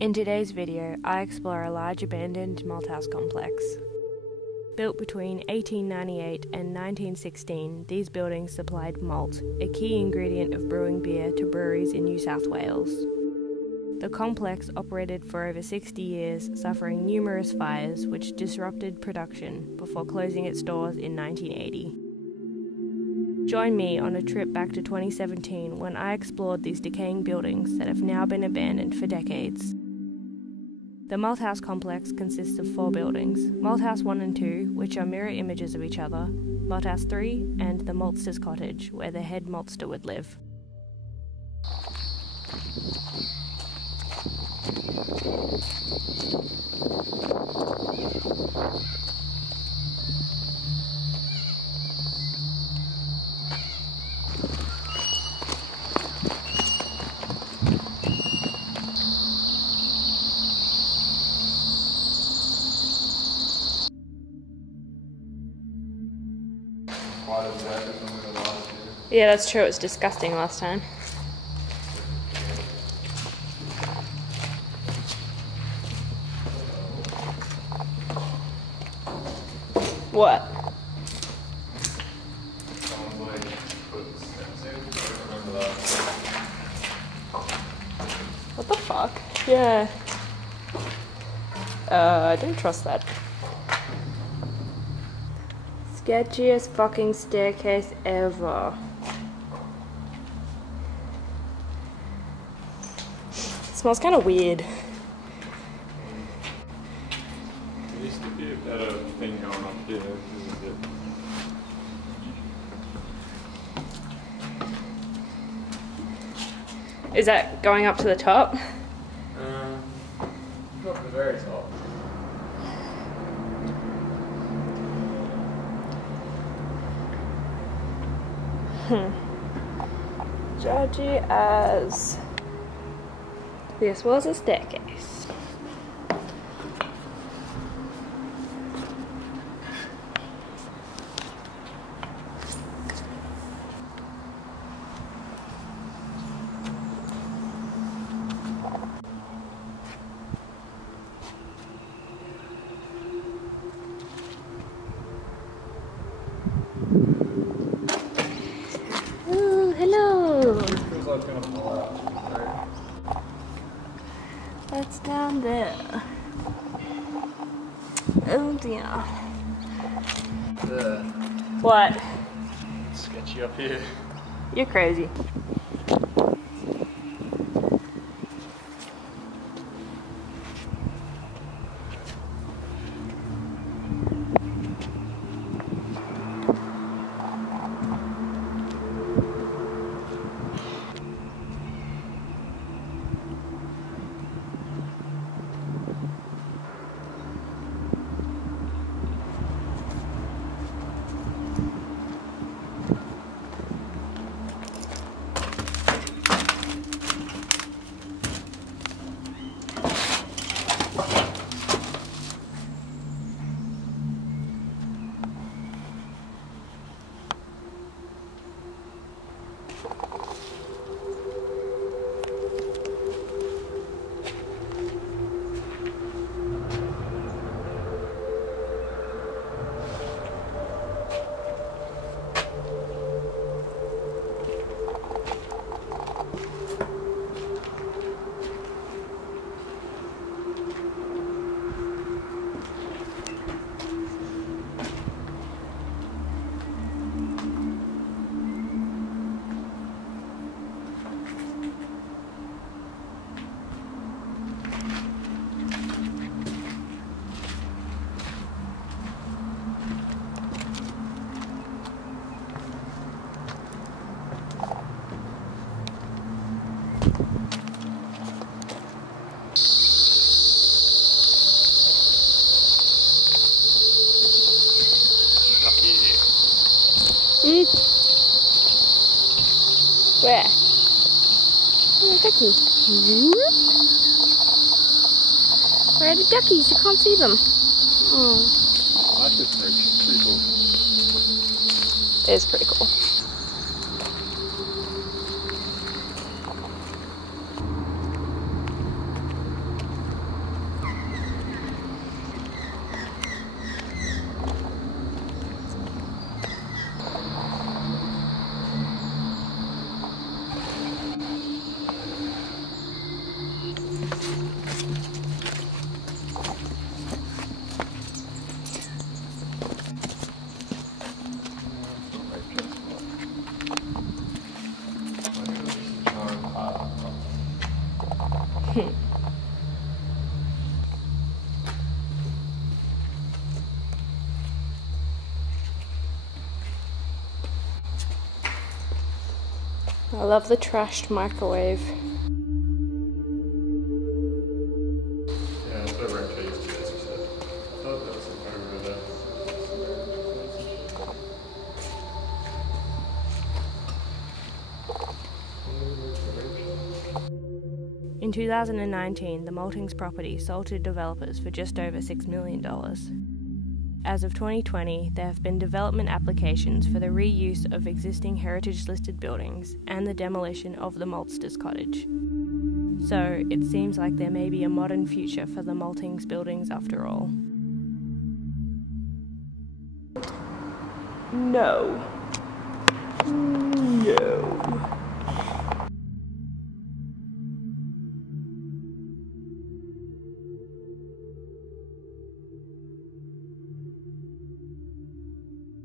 In today's video, I explore a large abandoned malthouse complex. Built between 1898 and 1916, these buildings supplied malt, a key ingredient of brewing beer, to breweries in New South Wales. The complex operated for over 60 years, suffering numerous fires which disrupted production before closing its doors in 1980. Join me on a trip back to 2017 when I explored these decaying buildings that have now been abandoned for decades. The Malthouse complex consists of 4 buildings: Malthouse 1 and 2, which are mirror images of each other, Malthouse 3, and the maltster's cottage, where the head maltster would live. Yeah, that's true. It was disgusting last time. What? What the fuck? Yeah. I don't trust that. Sketchiest fucking staircase ever. Smells kind of weird. There used to be a better thing going up here, isn't it? Is that going up to the top? Not the very top. Dodgy as this was a staircase. Feels like it's gonna fall out. That's down there. Oh dear. What? Sketchy up here. You're crazy. Where? Oh, a ducky. Where are the duckies? You can't see them. Oh. I like this bridge. Pretty cool. It is pretty cool. I love the trashed microwave. Yeah, it's over in Kate's place, you said. I thought that was over there. In 2019, the Maltings property sold to developers for just over $6 million. As of 2020, there have been development applications for the reuse of existing heritage-listed buildings and the demolition of the maltsters' cottage. So it seems like there may be a modern future for the Maltings buildings after all. No. No.